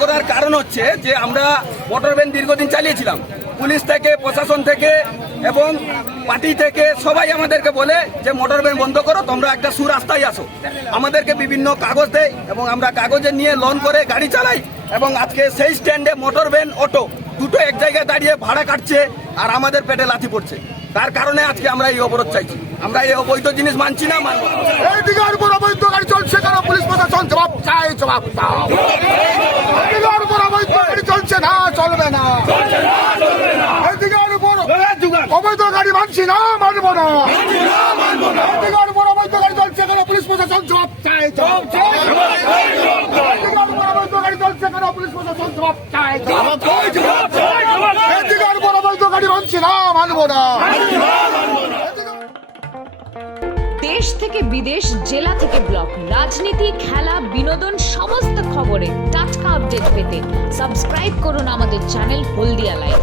করার কারণ হচ্ছে যে আমরা মোটর ভ্যান দীর্ঘদিন চালিয়েছিলাম। পুলিশ থেকে, প্রশাসন থেকে এবং পার্টি থেকে সবাই আমাদেরকে বলে যে মোটর ভ্যান বন্ধ করো, তোমরা একটা সুরাস্তায় আসো। আমাদেরকে বিভিন্ন কাগজ দেয় এবং আমরা কাগজে নিয়ে লোন করে গাড়ি চালাই এবং আজকে সেই স্ট্যান্ডে মোটর ভ্যান অটো দুটো এক জায়গায় দাঁড়িয়ে ভাড়া কাটছে আর আমাদের পেটে লাথি পড়ছে। তার কারণে আজকে আমরা এই অবরোধ চাইছি। আমরা এই অবৈধ জিনিস মানছি না, মানবো। এই উপর অবৈধ গাড়ি চলছে কেন? পুলিশ প্রশাসন, জবাব চাই, জবাব দাও দিঘার উপর অবৈধ গাড়ি চলছে না চলবে না এই দিঘার উপর অবৈধ গাড়ি মানছি না মানবো না। এই উপর অবৈধ গাড়ি চলছে কেন? পুলিশ প্রশাসন জবাব চাই জবাব চাই এই দিঘার উপর অবৈধ গাড়ি চলছে কেন? পুলিশ প্রশাসন জবাব চাই জবাব চাই এই দিঘার উপর অবৈধ গাড়ি মানছি না মানবো না। দেশ থেকে বিদেশ জেলা থেকে ব্লক রাজনীতি খেলা বিনোদন সমস্ত খবরে টাটকা আপডেট পেতে সাবস্ক্রাইব করুন আমাদের চ্যানেল হলদিয়া লাইভ